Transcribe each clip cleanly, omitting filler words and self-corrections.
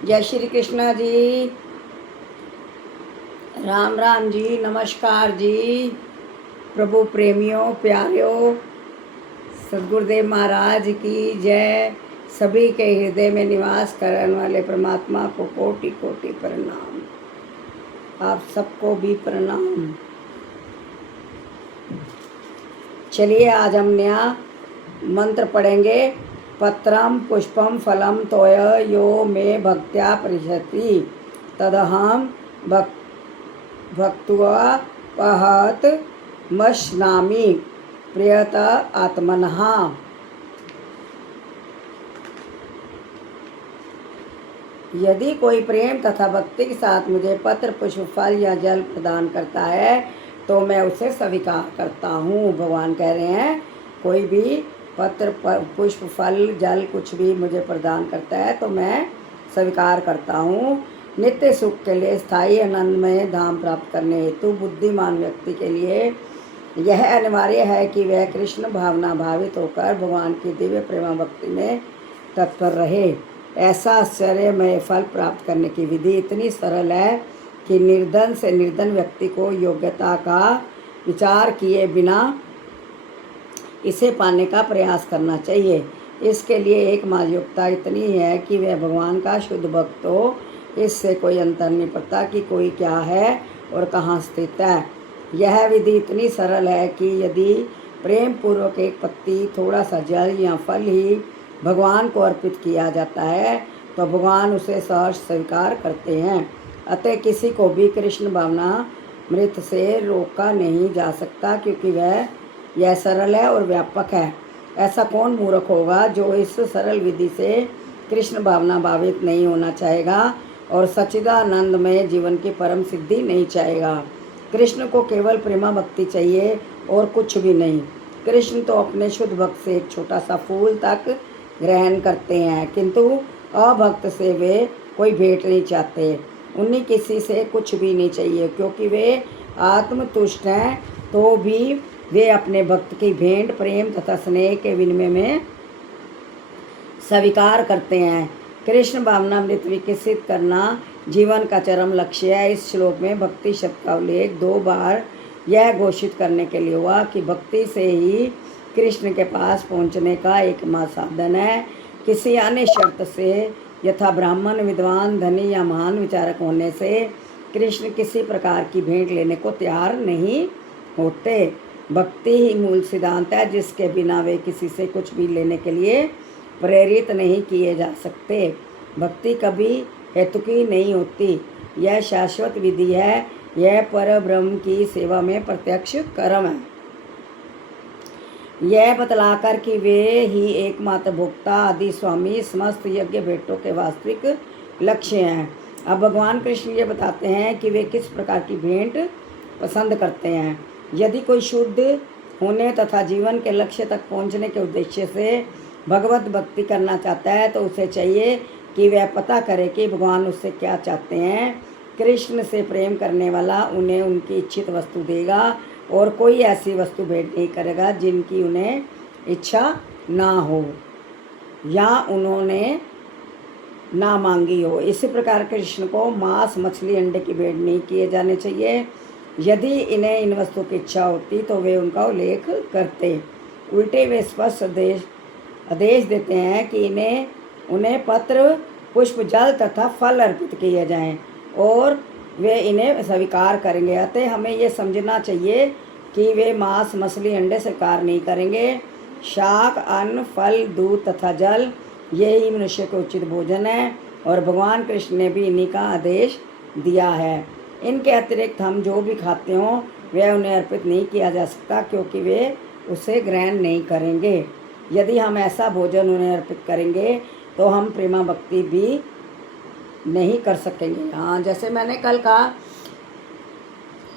जय श्री कृष्ण जी। राम राम जी। नमस्कार जी। प्रभु प्रेमियों, प्यारियों, सदगुरुदेव महाराज की जय। सभी के हृदय में निवास करने वाले परमात्मा को कोटि कोटि प्रणाम। आप सबको भी प्रणाम। चलिए आज हम नया मंत्र पढ़ेंगे। पत्रम पुष्पम फलम तोय यो मे भक्त्या परिषति तदहम भक्त्वा पहत मश्नामि प्रियत आत्मनः। यदि कोई प्रेम तथा भक्ति के साथ मुझे पत्र पुष्प फल या जल प्रदान करता है तो मैं उसे स्वीकार करता हूँ। भगवान कह रहे हैं कोई भी पत्र पुष्प फल जल कुछ भी मुझे प्रदान करता है तो मैं स्वीकार करता हूँ। नित्य सुख के लिए स्थायी आनंदमय धाम प्राप्त करने हेतु बुद्धिमान व्यक्ति के लिए यह अनिवार्य है कि वह कृष्ण भावना भावित होकर भगवान की दिव्य प्रेमा भक्ति में तत्पर रहे। ऐसा आश्चर्यमय फल प्राप्त करने की विधि इतनी सरल है कि निर्धन से निर्धन व्यक्ति को योग्यता का विचार किए बिना इसे पाने का प्रयास करना चाहिए। इसके लिए एकमात्र योग्यता इतनी है कि वह भगवान का शुद्ध भक्त हो। इससे कोई अंतर नहीं पड़ता कि कोई क्या है और कहाँ स्थित है। यह विधि इतनी सरल है कि यदि प्रेम पूर्वक एक पत्ती, थोड़ा सा जल या फल ही भगवान को अर्पित किया जाता है तो भगवान उसे सहर्ष स्वीकार करते हैं। अतः किसी को भी कृष्ण भावना मृत से रोका नहीं जा सकता, क्योंकि यह सरल है और व्यापक है। ऐसा कौन मूर्ख होगा जो इस सरल विधि से कृष्ण भावना भावित नहीं होना चाहेगा और सच्चिदानंदमय जीवन की परम सिद्धि नहीं चाहेगा। कृष्ण को केवल प्रेमा भक्ति चाहिए और कुछ भी नहीं। कृष्ण तो अपने शुद्ध भक्त से एक छोटा सा फूल तक ग्रहण करते हैं, किंतु अभक्त से वे कोई भेंट नहीं चाहते। उन्हें किसी से कुछ भी नहीं चाहिए, क्योंकि वे आत्मतुष्ट हैं। तो भी वे अपने भक्त की भेंट प्रेम तथा स्नेह के विनिमय में स्वीकार करते हैं। कृष्ण भावना मृत विकसित करना जीवन का चरम लक्ष्य है। इस श्लोक में भक्ति शब्द का उल्लेख 2 बार यह घोषित करने के लिए हुआ कि भक्ति से ही कृष्ण के पास पहुंचने का एकमात्र साधन है। किसी अन्य शर्त से, यथा ब्राह्मण, विद्वान, धनी या महान विचारक होने से कृष्ण किसी प्रकार की भेंट लेने को तैयार नहीं होते। भक्ति ही मूल सिद्धांत है, जिसके बिना वे किसी से कुछ भी लेने के लिए प्रेरित नहीं किए जा सकते। भक्ति कभी हेतुकी नहीं होती। यह शाश्वत विधि है। यह परब्रह्म की सेवा में प्रत्यक्ष कर्म है। यह बतलाकर कि वे ही एकमात्र भोक्ता आदि स्वामी समस्त यज्ञ भेंटों के वास्तविक लक्ष्य हैं। अब भगवान कृष्ण ये बताते हैं कि वे किस प्रकार की भेंट पसंद करते हैं। यदि कोई शुद्ध होने तथा जीवन के लक्ष्य तक पहुंचने के उद्देश्य से भगवत भक्ति करना चाहता है तो उसे चाहिए कि वह पता करे कि भगवान उससे क्या चाहते हैं। कृष्ण से प्रेम करने वाला उन्हें उनकी इच्छित वस्तु देगा और कोई ऐसी वस्तु भेंट नहीं करेगा जिनकी उन्हें इच्छा ना हो या उन्होंने ना मांगी हो। इसी प्रकार कृष्ण को मांस, मछली, अंडे की भेंट नहीं किए जाने चाहिए। यदि इन्हें इन वस्तुओं की इच्छा होती तो वे उनका उल्लेख करते। उल्टे वे स्पष्ट आदेश देते हैं कि उन्हें पत्र, पुष्प, जल तथा फल अर्पित किए जाएं और वे इन्हें स्वीकार करेंगे। अतः हमें ये समझना चाहिए कि वे मांस, मछली, अंडे स्वीकार नहीं करेंगे। शाक, अन्न, फल, दूध तथा जल यही मनुष्य को उचित भोजन है और भगवान कृष्ण ने भी इन्हीं का आदेश दिया है। इनके अतिरिक्त हम जो भी खाते हों वह उन्हें अर्पित नहीं किया जा सकता, क्योंकि वे उसे ग्रहण नहीं करेंगे। यदि हम ऐसा भोजन उन्हें अर्पित करेंगे तो हम प्रेमा भक्ति भी नहीं कर सकेंगे। हाँ, जैसे मैंने कल कहा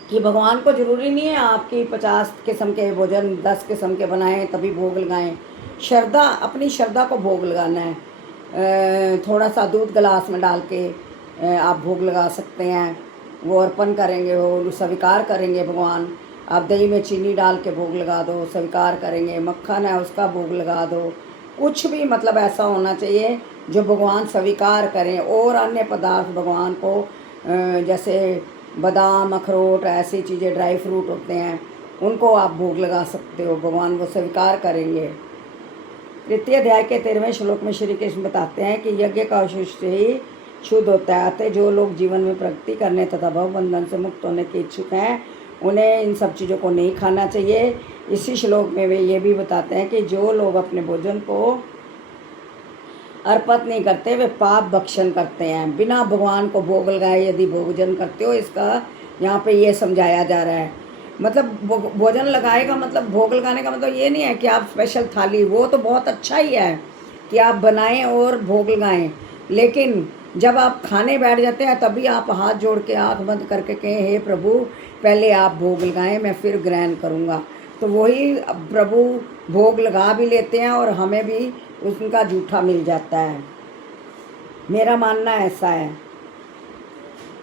कि भगवान को ज़रूरी नहीं है आपकी 50 किस्म के भोजन 10 किस्म के बनाएं तभी भोग लगाएं। श्रद्धा, अपनी श्रद्धा को भोग लगाना है। थोड़ा सा दूध गिलास में डाल के आप भोग लगा सकते हैं। वो अर्पण करेंगे, वो स्वीकार करेंगे भगवान। आप दही में चीनी डाल के भोग लगा दो, स्वीकार करेंगे। मक्खन है उसका भोग लगा दो, कुछ भी मतलब ऐसा होना चाहिए जो भगवान स्वीकार करें। और अन्य पदार्थ भगवान को जैसे बादाम, अखरोट, ऐसी चीज़ें, ड्राई फ्रूट होते हैं, उनको आप भोग लगा सकते हो, भगवान वो स्वीकार करेंगे। तृतीय अध्याय के 13वें श्लोक में श्री कृष्ण बताते हैं कि यज्ञ का अवशिष्ट ही शुद्ध होता है। अतः जो लोग जीवन में प्रगति करने तथा भवबंधन से मुक्त होने के इच्छुक हैं, उन्हें इन सब चीज़ों को नहीं खाना चाहिए। इसी श्लोक में वे ये भी बताते हैं कि जो लोग अपने भोजन को अर्पित नहीं करते, वे पाप भक्षण करते हैं। बिना भगवान को भोग लगाए यदि भोजन करते हो, इसका यहाँ पे ये समझाया जा रहा है। मतलब भोजन लगाए का मतलब, भोग लगाने का मतलब ये नहीं है कि आप स्पेशल थाली, वो तो बहुत अच्छा ही है कि आप बनाएं और भोग लगाएं, लेकिन जब आप खाने बैठ जाते हैं तभी आप हाथ जोड़ के आँख बंद करके कहें, हे प्रभु पहले आप भोग लगाएं, मैं फिर ग्रहण करूँगा। तो वही प्रभु भोग लगा भी लेते हैं और हमें भी उनका जूठा मिल जाता है। मेरा मानना ऐसा है।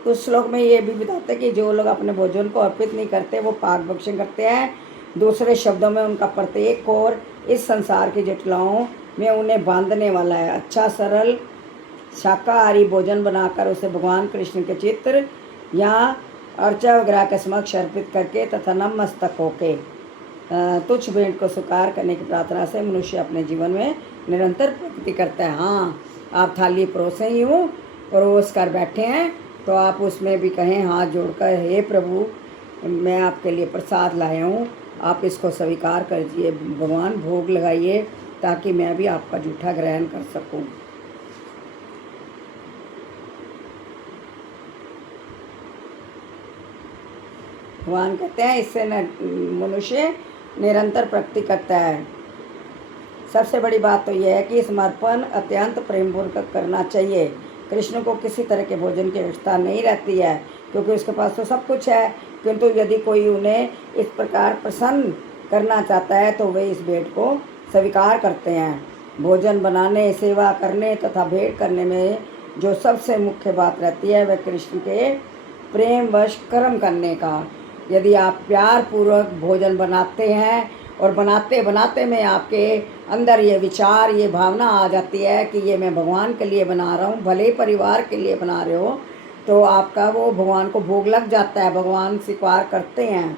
तो श्लोक में ये भी बताते हैं कि जो लोग अपने भोजन को अर्पित नहीं करते, वो पाप भक्षण करते हैं। दूसरे शब्दों में उनका प्रत्येक और इस संसार की जटिलाओं में उन्हें बांधने वाला है। अच्छा सरल शाकाहारी भोजन बनाकर उसे भगवान कृष्ण के चित्र या अर्चा वगैरह के समक्ष अर्पित करके तथा नतमस्तक होके तुच्छ भेंट को स्वीकार करने की प्रार्थना से मनुष्य अपने जीवन में निरंतर प्रगति करता है। हाँ, आप थाली परोसे ही हूँ, परोस कर बैठे हैं, तो आप उसमें भी कहें हाथ जोड़कर, हे प्रभु मैं आपके लिए प्रसाद लाया हूँ, आप इसको स्वीकार करिए, भगवान भोग लगाइए, ताकि मैं भी आपका जूठा ग्रहण कर सकूँ। भगवान कहते हैं इससे मनुष्य निरंतर प्रगति करता है। सबसे बड़ी बात तो यह है कि समर्पण अत्यंत प्रेमपूर्वक करना चाहिए। कृष्ण को किसी तरह के भोजन की आवश्यकता नहीं रहती है, क्योंकि उसके पास तो सब कुछ है। किंतु यदि कोई उन्हें इस प्रकार प्रसन्न करना चाहता है तो वे इस भेंट को स्वीकार करते हैं। भोजन बनाने, सेवा करने तथा भेंट करने में जो सबसे मुख्य बात रहती है वह कृष्ण के प्रेमवश कर्म करने का। यदि आप प्यार पूर्वक भोजन बनाते हैं और बनाते बनाते में आपके अंदर ये विचार, ये भावना आ जाती है कि ये मैं भगवान के लिए बना रहा हूँ, भले परिवार के लिए बना रहे हो, तो आपका वो भगवान को भोग लग जाता है, भगवान स्वीकार करते हैं।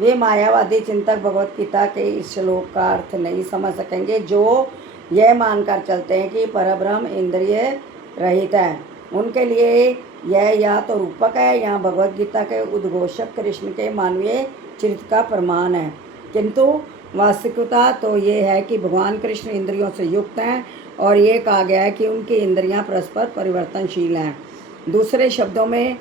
वे मायावादी चिंतक भगवत गीता के इस श्लोक का अर्थ नहीं समझ सकेंगे, जो यह मानकर चलते हैं कि परब्रह्म इंद्रिय रहित है। उनके लिए यह या तो रूपक है या भगवत गीता के उद्घोषक कृष्ण के मानवीय चरित्र का प्रमाण है। किंतु वास्तविकता तो ये है कि भगवान कृष्ण इंद्रियों से युक्त हैं और ये कहा गया है कि उनकी इंद्रियां परस्पर परिवर्तनशील हैं। दूसरे शब्दों में,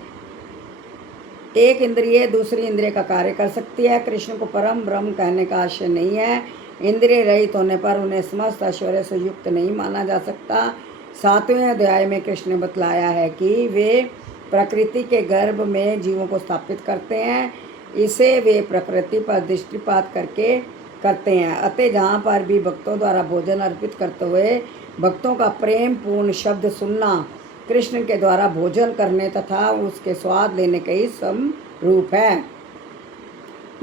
एक इंद्रिय दूसरी इंद्रिय का कार्य कर सकती है। कृष्ण को परम ब्रह्म कहने का आशय नहीं है। इंद्रिय रहित होने पर उन्हें समस्त ऐश्वर्य से युक्त नहीं माना जा सकता। 7वें अध्याय में कृष्ण ने बतलाया है कि वे प्रकृति के गर्भ में जीवों को स्थापित करते हैं। इसे वे प्रकृति पर दृष्टिपात करके करते हैं। अतः जहाँ पर भी भक्तों द्वारा भोजन अर्पित करते हुए भक्तों का प्रेम पूर्ण शब्द सुनना कृष्ण के द्वारा भोजन करने तथा उसके स्वाद लेने के ही समरूप है।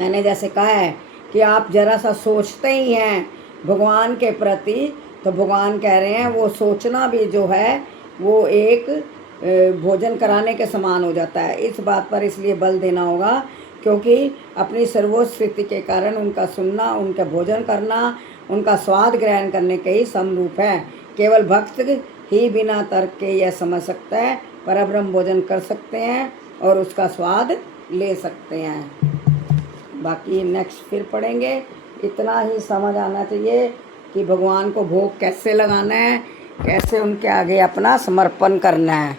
मैंने जैसे कहा है कि आप जरा सा सोचते ही हैं भगवान के प्रति, तो भगवान कह रहे हैं वो सोचना भी जो है वो एक भोजन कराने के समान हो जाता है। इस बात पर इसलिए बल देना होगा क्योंकि अपनी सर्वोच्च स्थिति के कारण उनका सुनना, उनका भोजन करना, उनका स्वाद ग्रहण करने के ही समरूप है। केवल भक्त ही बिना तर्क के यह समझ सकता है परब्रह्म भोजन कर सकते हैं और उसका स्वाद ले सकते हैं। बाकी नेक्स्ट फिर पढ़ेंगे। इतना ही समझ आना चाहिए कि भगवान को भोग कैसे लगाना है, कैसे उनके आगे अपना समर्पण करना है।